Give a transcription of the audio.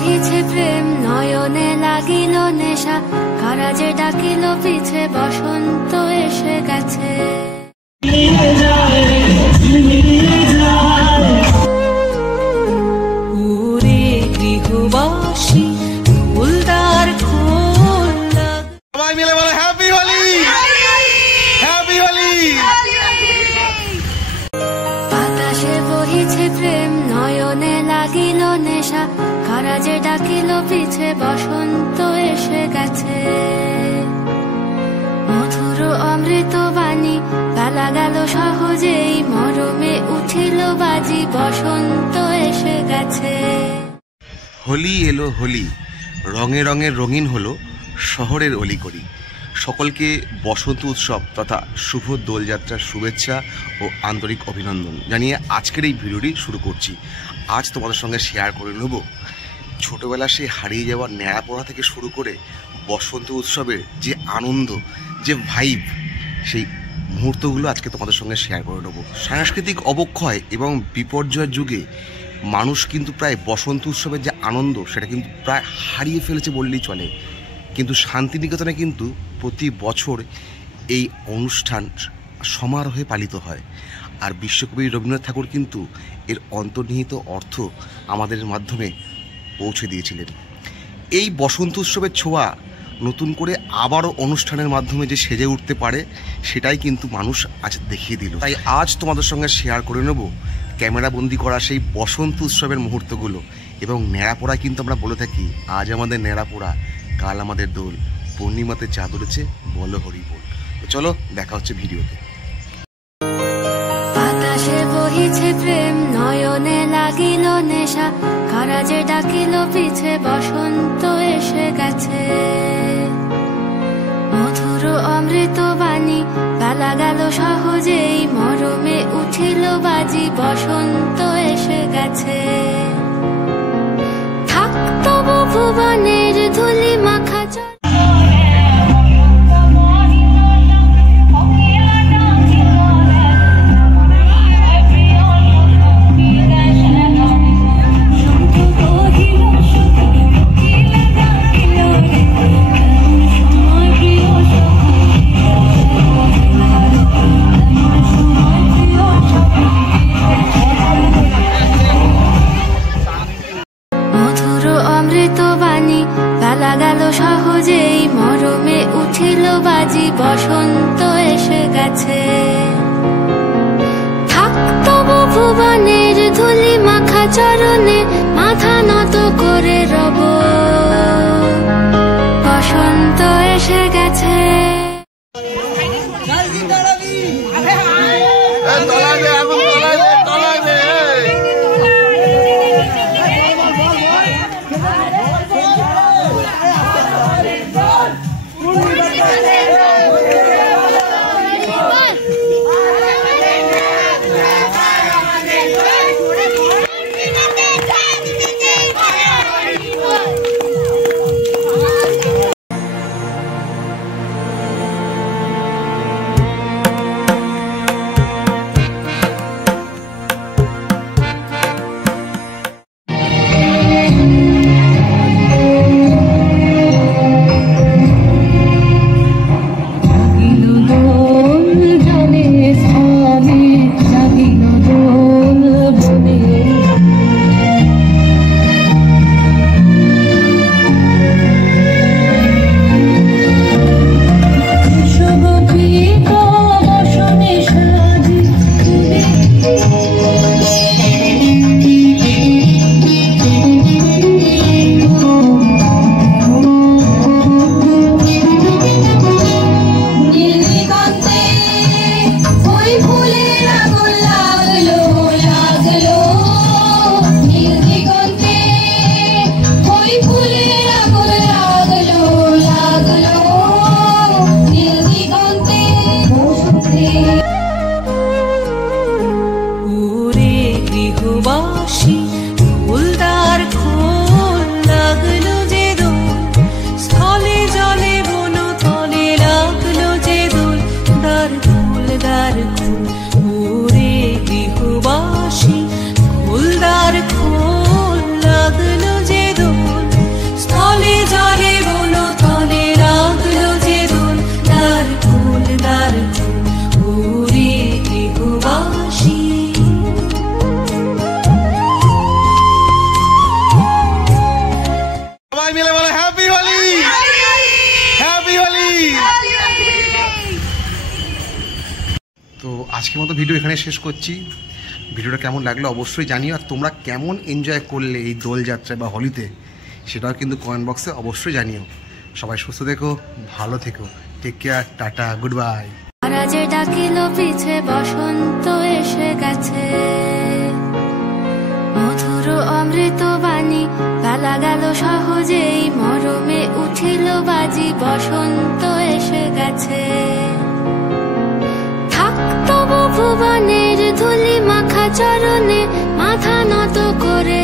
বহিছে প্রেম নয়নে লাগিল নেশা, কারা যে ডাকিল পিছে বসন্ত এসে গেছে। ওরে গৃহবাসী ফুলদার খোলা, সবাই মিলে বলে হ্যাপি হোলি, হ্যাপি হোলি। বাতাসে বহিছে প্রেম নয়নে লাগিল নেশা, কারা যে ডাকিল পিছে বসন্ত এসে গেছে। মধুর অমৃত বাণী বেলা গেল সহজেই, মরমে উঠিল বাজি বসন্ত এসে গেছে। হোলি এলো হোলি, রঙে রঙে রঙিন হলো শহরের অলিগলি। সকলকে বসন্ত উৎসব তথা শুভ দোলযাত্রার শুভেচ্ছা ও আন্তরিক অভিনন্দন জানিয়ে আজকের এই ভিডিওটি শুরু করছি। আজ তোমাদের সঙ্গে শেয়ার করে নেব ছোটবেলা সেই হারিয়ে যাওয়া ন্যাড়াপোড়া থেকে শুরু করে বসন্ত উৎসবের যে আনন্দ, যে ভাইব, সেই মুহূর্তগুলো আজকে তোমাদের সঙ্গে শেয়ার করে নেব। সাংস্কৃতিক অবক্ষয় এবং বিপর্যয়ের যুগে মানুষ কিন্তু প্রায় বসন্ত উৎসবের যে আনন্দ সেটা কিন্তু প্রায় হারিয়ে ফেলেছে বললেই চলে। কিন্তু শান্তিনিকেতনে কিন্তু প্রতি বছর এই অনুষ্ঠান সমারোহে পালিত হয়। আর বিশ্বকবি রবীন্দ্রনাথ ঠাকুর কিন্তু এর অন্তর্নিহিত অর্থ আমাদের মাধ্যমে পৌঁছে দিয়েছিলেন। এই বসন্ত উৎসবের ছোঁয়া নতুন করে আবারও অনুষ্ঠানের মাধ্যমে যে সেজে উঠতে পারে সেটাই কিন্তু মানুষ আজ দেখিয়ে দিল। তাই আজ তোমাদের সঙ্গে শেয়ার করে নেব ক্যামেরাবন্দি করা সেই বসন্ত উৎসবের মুহূর্তগুলো। এবং ন্যাড়াপোড়া কিন্তু আমরা বলে থাকি, আজ আমাদের ন্যাড়াপোড়া কাল আমাদের দোল, পূর্ণিমাতে চাঁদ উঠেছে বলো হরি বল। তো চলো দেখা হচ্ছে ভিডিওতে। বাতাসে বহিছে প্রেম নয়নে লাগিল নেশা, কারা যে ডাকিল পিছে বসন্ত এসে গেছে। মধুর অমৃত বাণী বেলা গেল সহজেই, মরমে উঠিল বাজি বসন্ত এসে গেছে। থাকতো ভুবনের ধুলি মাখা বেলা গেল সহজেই, মরমে উঠিল বাজি বসন্ত এসে গেছে। থাকতো ভুবনের ধুলি মাখা চরণে, মাথা নত করে রব বসন্ত এসে গেছে। আজকের মতো ভিডিও এখানে শেষ করছি। ভিডিওটা কেমন লাগলো অবশ্যই জানিও, আর তোমরা কেমন এনজয় করলে এই দোলযাত্রায় বা হোলিতে সেটাও কিন্তু কমেন্ট বক্সে অবশ্যই জানিও। সবাই সুস্থ থেকো, ভালো থেকো, take care, tata, goodbye. কারাজের ডাকিল পিছে বসন্ত এসে গেছে, মধুর অমৃত বাণী বেলা গেল সহজেই, মরমে উঠিল বাজি বসন্ত এসে গেছে। থাকতো ভুবনের ধুলি মাখা চরণে, মাথা নত করে